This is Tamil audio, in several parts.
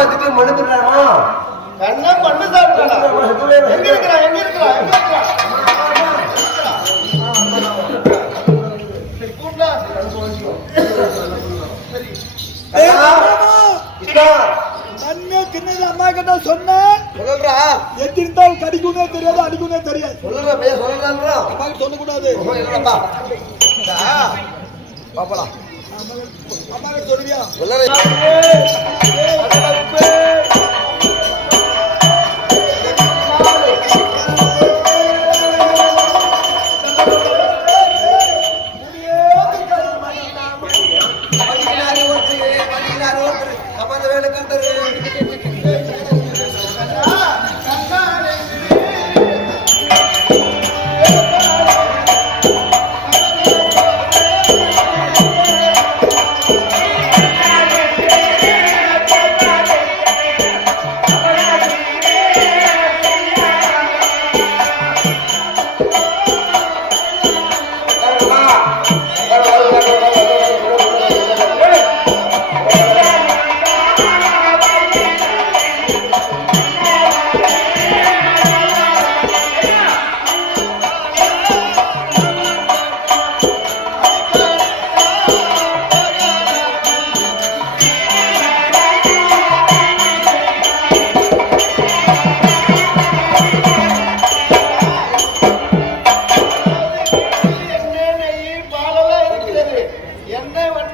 மனுப்பிடுறாமா கண்ணா பண்ணு சாப்பிட்டாளா எங்க இருக்கிறா எங்க இருக்கிறா எங்க இருக்கிறா அம்மா கிட்ட சொன்னேன் சொல்லுறா எத்திருந்தா கடிக்குனே தெரியாது அடிக்குனே தெரியாது. சொல்லுற பையன் சொல்லுறான்றா அம்மா கிட்ட சொல்லக்கூடாது இல்லப்பா பாப்பலாம் அம்மா சொல்லுவியா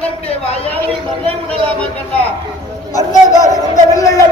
எண்ணெய் வண்ணப்படியே வாயாடி மண்ணை விடலாமா கண்ணா அண்ணன் இந்த வில்லையா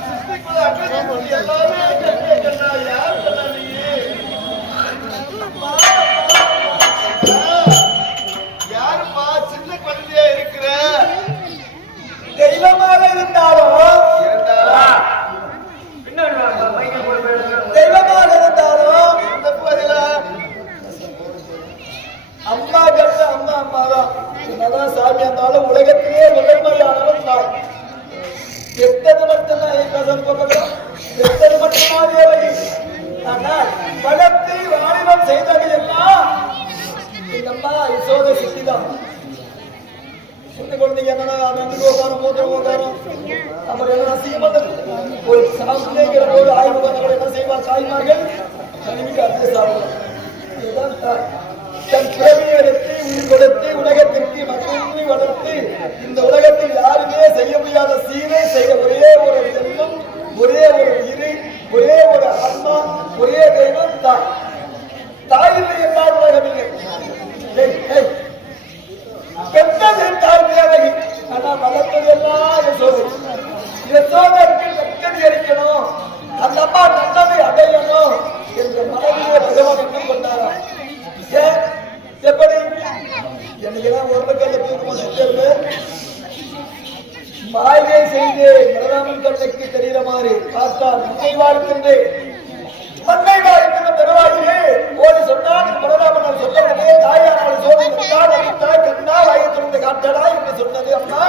சித்திக்குள்ள அக்கறை எல்லாமே கண்டு கண்ணா. யார் கண்ணா. நீ யாருப்பா சின்ன குழந்தையா இருக்கிற? தெய்வமாக இருந்தாலும்? தெய்வமாக இருந்தாலும். அம்மா அந்த அம்மா தான். என்னதான் சாமி இருந்தாலும் உலகத்திலேயே முதன்மையானவர் எத்தனை மட்டும்தான் எத்தனை மட்டும்தான் படத்தை வாணிபம் செய்தது எல்லாம் எங்கம்மா யசோத சித்தி என்ன செய்வார் தாய்மார்கள் கொடுத்து உலகத்தில் மாளிகை செய்து பிரதமன் கண்ணுக்கு தெரிகிற மாதிரி காத்தால் மண்ணை வாழ்கின்றே மண்ணை சொன்னால் பலராமன் சொன்னே என்று சொன்னது. அம்மா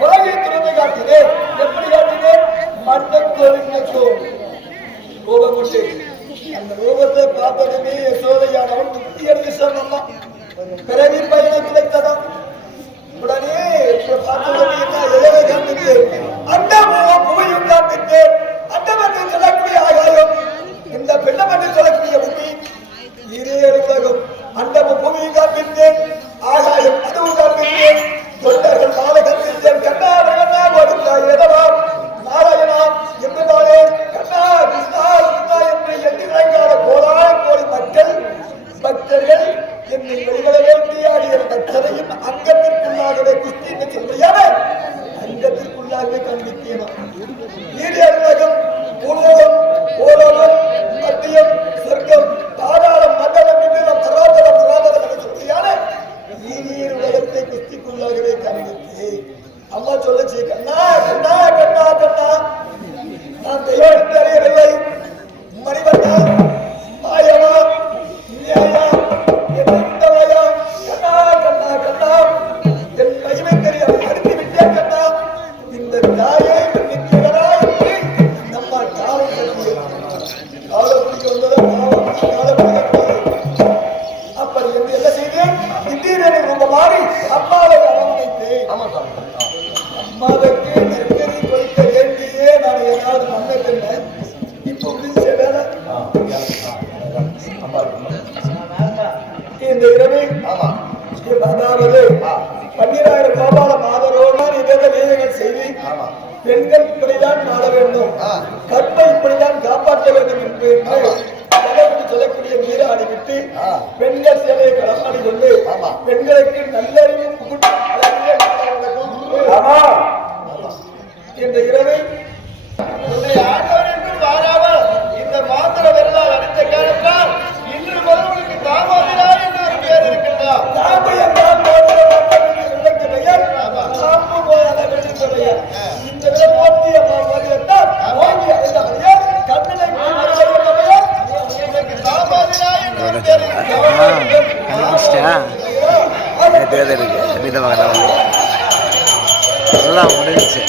வாயை துறந்து காட்டினே. எப்படி காட்டினே? மண்ணுக்கு ஒருங்கிணைக்கோ கோபம். கொண்டு. அந்த ரூபத்தை பார்த்ததுமே சோதையானவன் முக்தி அடைந்து சொன்னான். வீரன் இருந்த மாதிரி அம்மாவை அரவணைத்து அம்மாவுக்கு நெருக்கடி வைக்க வேண்டியே நான் ஏதாவது மன்னிட்டேன் இப்போ முடிஞ்ச வேலை. இந்த இரவே ஆமா. அதாவது பன்னிராயிரம் கோபால மாதரோடு இதர வேதங்கள் செய்து. பெண்கள் இப்படிதான் வாழ வேண்டும். கற்பை இப்படிதான் காப்பாற்ற வேண்டும் என்று கண்டுபிடிச்சிட்டா தேர்தல் இருக்கு கண்டிதமாக நல்லா முடிஞ்சிச்சு.